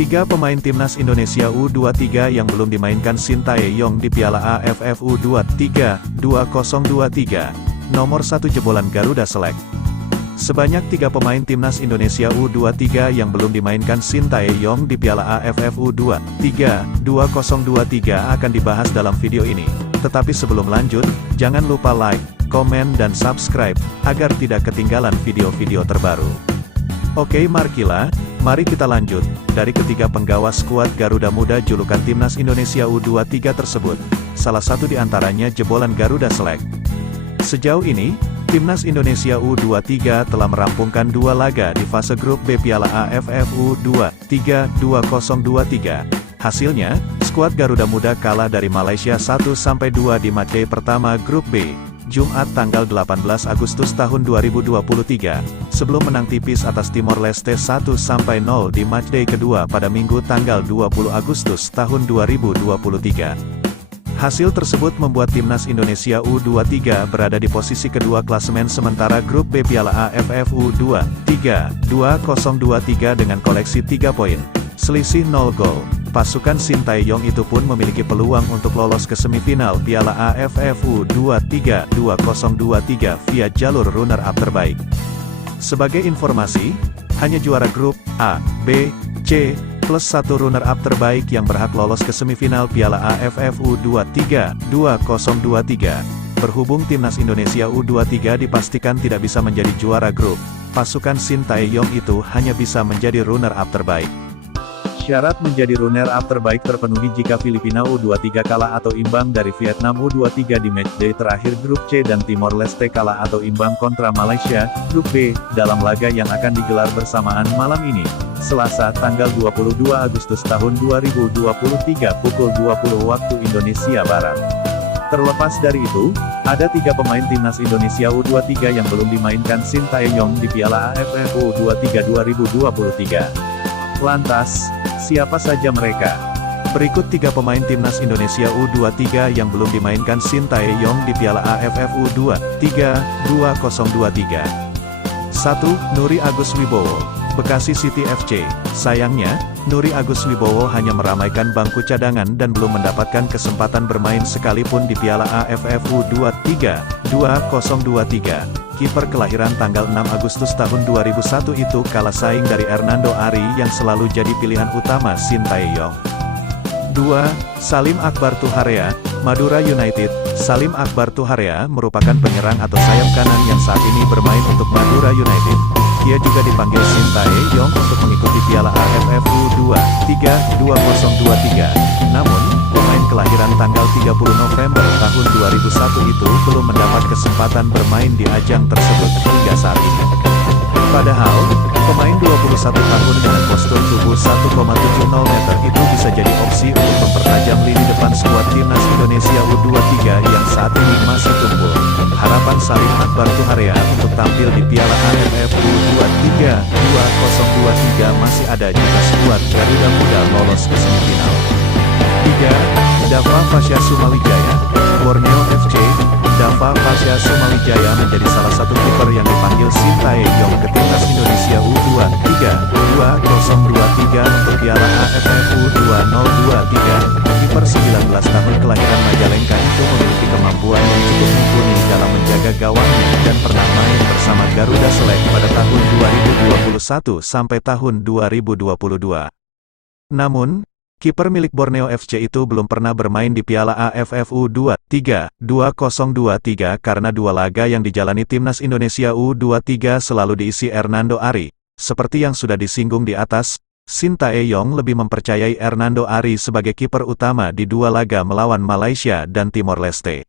Tiga pemain timnas Indonesia U23 yang belum dimainkan Sintayong di Piala AFF U23 2023. Nomor 1 jebolan Garuda Select. Sebanyak 3 pemain timnas Indonesia U23 yang belum dimainkan Sintayong di Piala AFF U23 2023 akan dibahas dalam video ini. Tetapi sebelum lanjut, jangan lupa like, komen dan subscribe, agar tidak ketinggalan video-video terbaru. Oke Markila, mari kita lanjut. Dari ketiga penggawa skuad Garuda Muda julukan timnas Indonesia U23 tersebut, salah satu di antaranya jebolan Garuda Select. Sejauh ini, timnas Indonesia U23 telah merampungkan 2 laga di fase grup B Piala AFF U23 2023. Hasilnya, skuad Garuda Muda kalah dari Malaysia 1-2 di matchday pertama grup B, Jumat tanggal 18 Agustus tahun 2023, sebelum menang tipis atas Timor Leste 1-0 di matchday kedua pada Minggu tanggal 20 Agustus tahun 2023. Hasil tersebut membuat timnas Indonesia U23 berada di posisi kedua klasemen sementara grup B Piala AFF U23 2023 dengan koleksi 3 poin, selisih 0 gol. Pasukan Sintayong itu pun memiliki peluang untuk lolos ke semifinal Piala AFF U23 2023 via jalur runner-up terbaik. Sebagai informasi, hanya juara grup A, B, C, plus 1 runner-up terbaik yang berhak lolos ke semifinal Piala AFF U23 2023. Berhubung timnas Indonesia U23 dipastikan tidak bisa menjadi juara grup, pasukan Sintayong itu hanya bisa menjadi runner-up terbaik. Syarat menjadi runner-up terbaik terpenuhi jika Filipina U23 kalah atau imbang dari Vietnam U23 di matchday terakhir grup C dan Timor Leste kalah atau imbang kontra Malaysia, grup B, dalam laga yang akan digelar bersamaan malam ini, Selasa tanggal 22 Agustus tahun 2023 pukul 20 waktu Indonesia Barat. Terlepas dari itu, ada 3 pemain timnas Indonesia U23 yang belum dimainkan Sintayong di Piala AFF U23 2023. Lantas, siapa saja mereka? Berikut 3 pemain timnas Indonesia U23 yang belum dimainkan Sintayong di Piala AFF U23 2023. 1. Nuri Agus Wibowo, Bekasi City FC. Sayangnya, Nuri Agus Wibowo hanya meramaikan bangku cadangan dan belum mendapatkan kesempatan bermain sekalipun di Piala AFF U23 2023. Kiper kelahiran tanggal 6 Agustus tahun 2001 itu kalah saing dari Hernando Ari yang selalu jadi pilihan utama Sintayong. 2. Salim Akbar Tuharea, Madura United. Salim Akbar Tuharea merupakan penyerang atau sayap kanan yang saat ini bermain untuk Madura United. Ia juga dipanggil Sintayong untuk mengikuti Piala AFF U23 2023. Namun, pemain kelahiran tanggal 30 November tahun 2001 itu belum mendapat kesempatan bermain di ajang tersebut hingga saat ini. Padahal, pemain 21 tahun dengan postur tubuh 1,70 meter itu bisa jadi opsi untuk mempertajam lini depan skuad timnas Indonesia U23 yang saat ini masih tumpul. Harapan Salim Akbar Tuharea untuk tampil di Piala AFF U23 2023 masih ada jika skuad Garuda Muda lolos ke semifinal. 3. Dava Fasya Sumawijaya, Borneo FC. Dava Fasya Sumawijaya menjadi salah satu kiper yang dipanggil Sintayong ke timnas Indonesia U23 2023 untuk Piala AFF U2023. Kiper 19 tahun kelahiran Majalengka itu memiliki kemampuan yang cukup mumpuni dalam menjaga gawangnya dan pernah main bersama Garuda Select pada tahun 2021 sampai tahun 2022. Namun, kiper milik Borneo FC itu belum pernah bermain di Piala AFF U23 2023 karena 2 laga yang dijalani timnas Indonesia U23 selalu diisi Hernando Ari. Seperti yang sudah disinggung di atas, Sintayong lebih mempercayai Hernando Ari sebagai kiper utama di 2 laga melawan Malaysia dan Timor Leste.